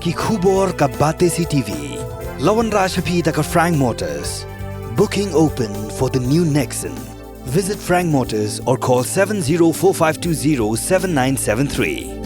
ki khubor ka bate CTV. Lawan Rashapi taka Frank Motors. Booking open for the new Nexon. Visit Frank Motors or call 7045207973.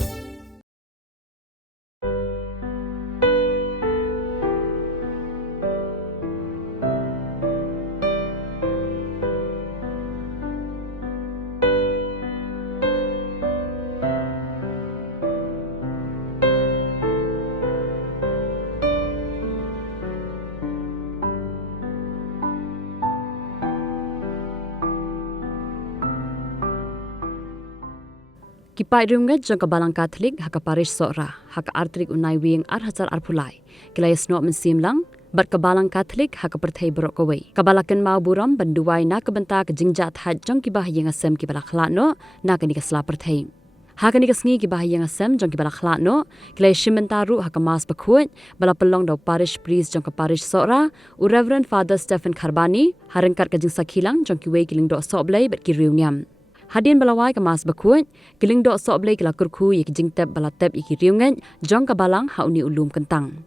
Kipa Riewngeit jangka balang Katolik haka Parish Sohra haka artrik unai wing hacar arpulai. Kila Ïasnoh Mynsiem lang bat kabalang Katolik haka perthai berok kawai. Kabala Kynmaw buram banduai na kebenta ke jingjat had jang kibah Mynsiem kibala Khladnoh na kani kasla perthai. Haka ni kasngi kibah Mynsiem jang kibala Khladnoh kila shimentaru haka mas bakhuat bala pelong daw Parish priest jangka Parish Sohra u Reverend Father Stephen Kharbani harengkat ke jing sakhilang jang kiwei kiling dok soblai bat ki Riewngeit. Hadian balawai ke mas bakut, kiling dok sok blai kila kurku yik jingtep balatep iki Riewngeit, jong kabalang hauni ulum kentang.